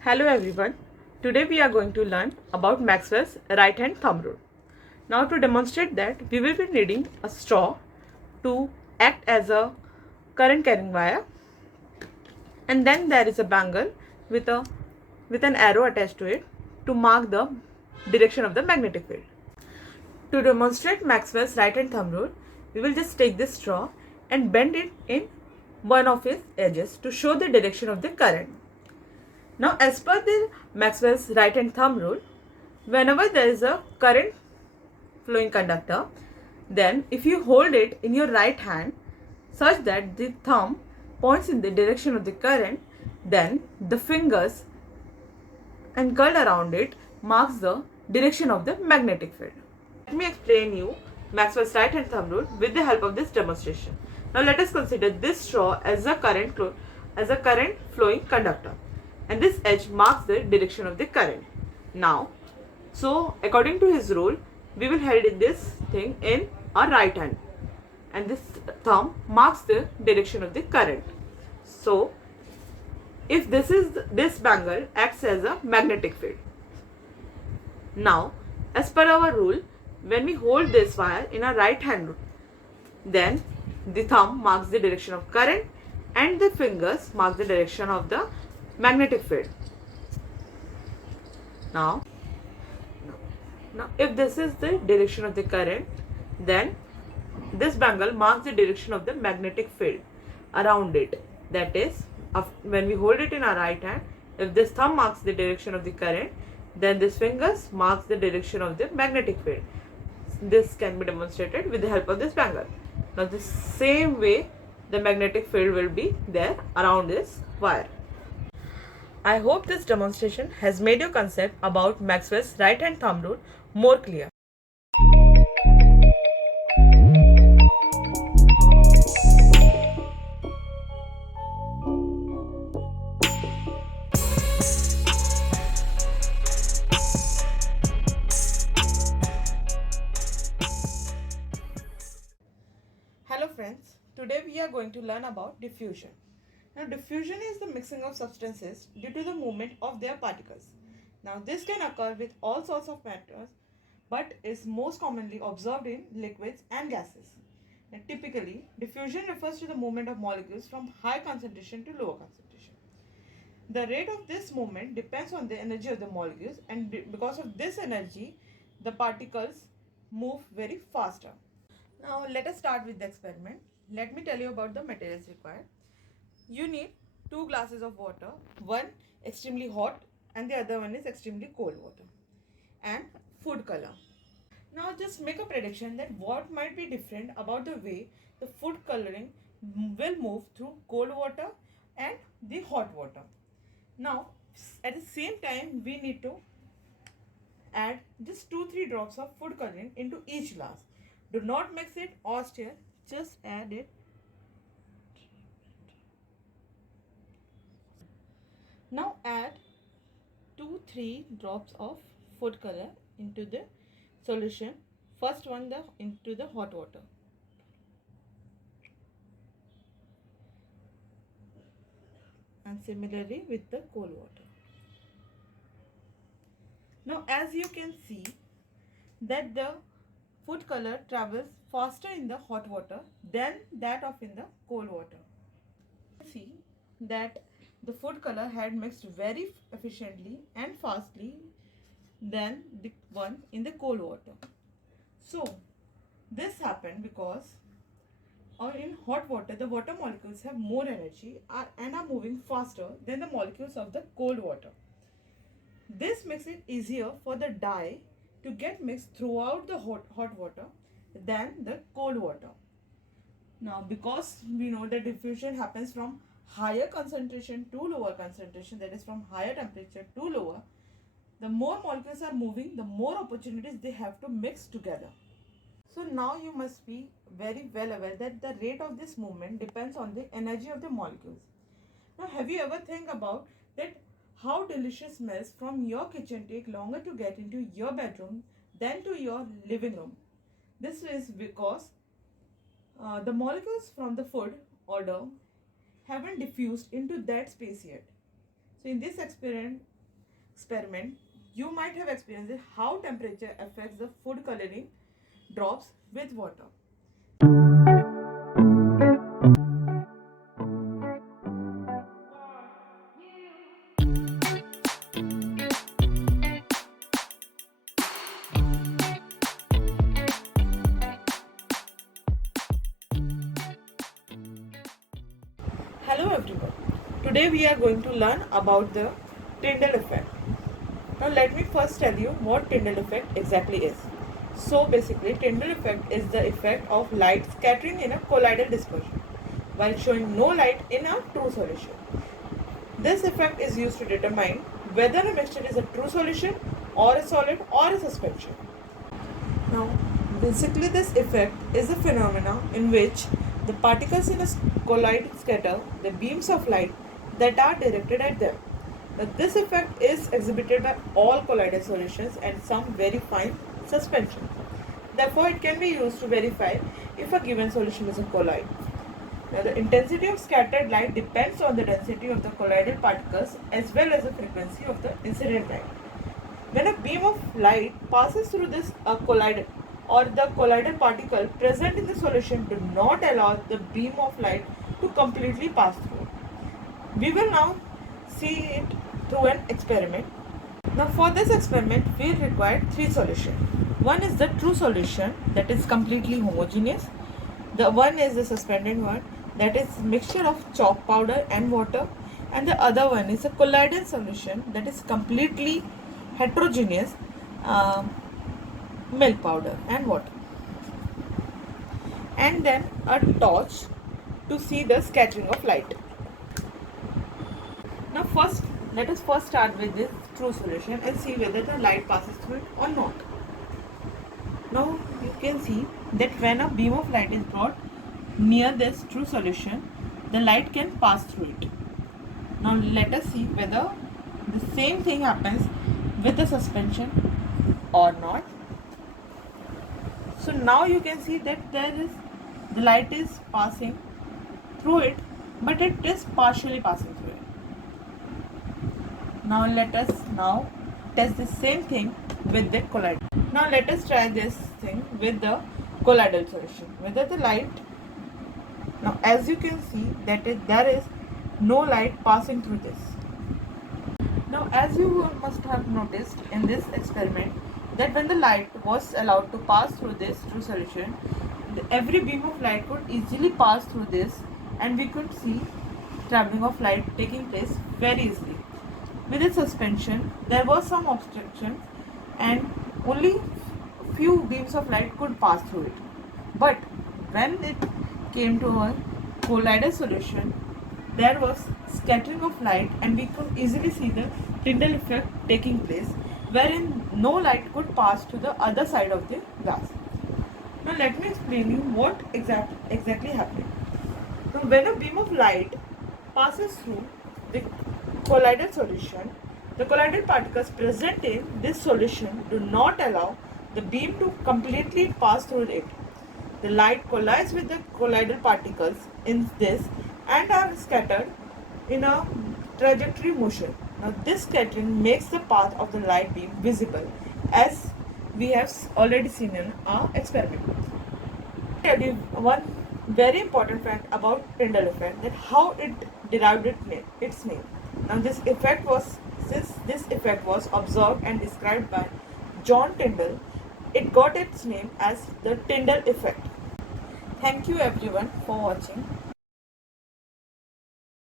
Hello everyone. Today we are going to learn about Maxwell's right hand thumb rule. Now to demonstrate that, we will be needing a straw to act as a current carrying wire, and then there is a bangle with an arrow attached to it to mark the direction of the magnetic field. To demonstrate Maxwell's right hand thumb rule, we will just take this straw and bend it in one of its edges to show the direction of the current. Now, as per the Maxwell's right hand thumb rule, whenever there is a current flowing conductor, then if you hold it in your right hand such that the thumb points in the direction of the current, then the fingers curled around it marks the direction of the magnetic field. Let me explain you Maxwell's right hand thumb rule with the help of this demonstration. Now let us consider this straw as a current flowing conductor, and this edge marks the direction of the current. Now, so according to his rule, we will hold this thing in our right hand, and this thumb marks the direction of the current. So if this bangle acts as a magnetic field. Now, as per our rule, when we hold this wire in our right hand, then the thumb marks the direction of current and the fingers mark the direction of the magnetic field. Now if this is the direction of the current, then this bangle marks the direction of the magnetic field around it. That is, when we hold it in our right hand, if this thumb marks the direction of the current, then this fingers marks the direction of the magnetic field. This can be demonstrated with the help of this bangle. Now the same way the magnetic field will be there around this wire. I hope this demonstration has made your concept about Maxwell's right hand thumb rule more clear. Hello friends, today we are going to learn about diffusion. Now diffusion is the mixing of substances due to the movement of their particles. Now this can occur with all sorts of matters, but is most commonly observed in liquids and gases. Now, typically, diffusion refers to the movement of molecules from high concentration to lower concentration. The rate of this movement depends on the energy of the molecules, and because of this energy, the particles move very faster. Now let us start with the experiment. Let me tell you about the materials required. You need 2 glasses of water, one extremely hot and the other one is extremely cold water, and food color. Now just make a prediction that what might be different about the way the food coloring will move through cold water and the hot water. Now at the same time, we need to add just 2-3 drops of food coloring into each glass. Do not mix it or stir, just add it. Now add 2-3 drops of food color into the solution. First one into the hot water. And similarly with the cold water. Now as you can see that the food color travels faster in the hot water than that of in the cold water. See that the food color had mixed very efficiently and fastly than the one in the cold water. So this happened because in hot water the water molecules have more energy and are moving faster than the molecules of the cold water. This makes it easier for the dye to get mixed throughout the hot water than the cold water. Now because we know that diffusion happens from higher concentration to lower concentration, that is from higher temperature to lower, the more molecules are moving, the more opportunities they have to mix together. So now you must be very well aware that the rate of this movement depends on the energy of the molecules. Now have you ever think about that how delicious smells from your kitchen take longer to get into your bedroom than to your living room? This is because The molecules from the food order haven't diffused into that space yet. So in this experiment, you might have experienced how temperature affects the food coloring drops with water. Hello everyone. Today we are going to learn about the Tinder Effect. Now let me first tell you what Tinder Effect exactly is. So basically Tinder Effect is the effect of light scattering in a colloidal dispersion while showing no light in a true solution. This effect is used to determine whether a mixture is a true solution or a solid or a suspension. Now, basically this effect is a phenomenon in which the particles in a colloid scatter the beams of light that are directed at them. Now, this effect is exhibited by all colloidal solutions and some very fine suspension. Therefore, it can be used to verify if a given solution is a colloid. Now, the intensity of scattered light depends on the density of the colloidal particles as well as the frequency of the incident light. When a beam of light passes through this collider or the colloidal particle present in the solution do not allow the beam of light to completely pass through. We will now see it through an experiment. Now for this experiment we require three solutions. One is the true solution that is completely homogeneous. The one is the suspended one that is mixture of chalk powder and water, and the other one is a colloidal solution that is completely heterogeneous milk powder and water, and then a torch to see the scattering of light. Now let us first start with this true solution and see whether the light passes through it or not. Now you can see that when a beam of light is brought near this true solution, the light can pass through it. Now let us see whether the same thing happens with the suspension or not. So now you can see that the light is passing through it, but it is partially passing through it. Now let us now test the same thing with the colloid. Now let us try this thing with the colloidal solution. Whether the light, now as you can see that there is no light passing through this. Now as you must have noticed in this experiment that when the light was allowed to pass through this true solution, every beam of light could easily pass through this and we could see traveling of light taking place very easily. With its suspension, there was some obstruction and only few beams of light could pass through it. But when it came to a colloidal solution, there was scattering of light and we could easily see the Tyndall effect taking place, wherein no light could pass to the other side of the glass. Now let me explain you what exactly happened. Now when a beam of light passes through the colloidal solution, the colloidal particles present in this solution do not allow the beam to completely pass through it. The light collides with the colloidal particles in this and are scattered in a trajectory motion. Now this scattering makes the path of the light beam visible, as we have already seen in our experiment. I'll tell you one very important fact about Tyndall effect, that how it derived its name. Now since this effect was observed and described by John Tyndall, it got its name as the Tyndall effect. Thank you everyone for watching.